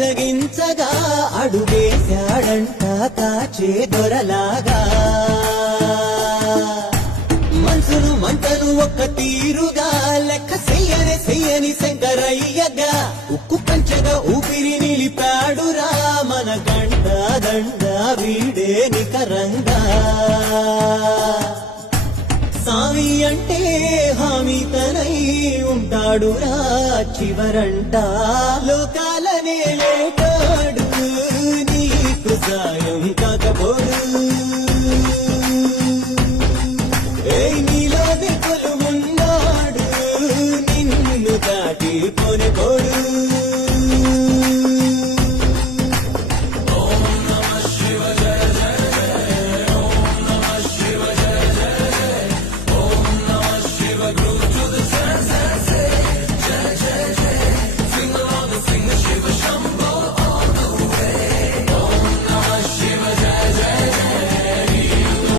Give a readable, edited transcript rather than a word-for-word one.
పెళ్ళగించగా అడుగేశాడంట కాచే దొరలాగా మనసును మంటను ఒక్క తీరుగా లెక్క చెయ్యని శంకరయ్యగా ఉక్కు పంచగా ఊపిరి నిలిపాడురా మన గంట దండ వీడే నికరంగా సామి అంటే హామీ తనై ఉంటాడురా చివరంట లోకాలనే లేటాడు నీకు సాయం కాకపోడు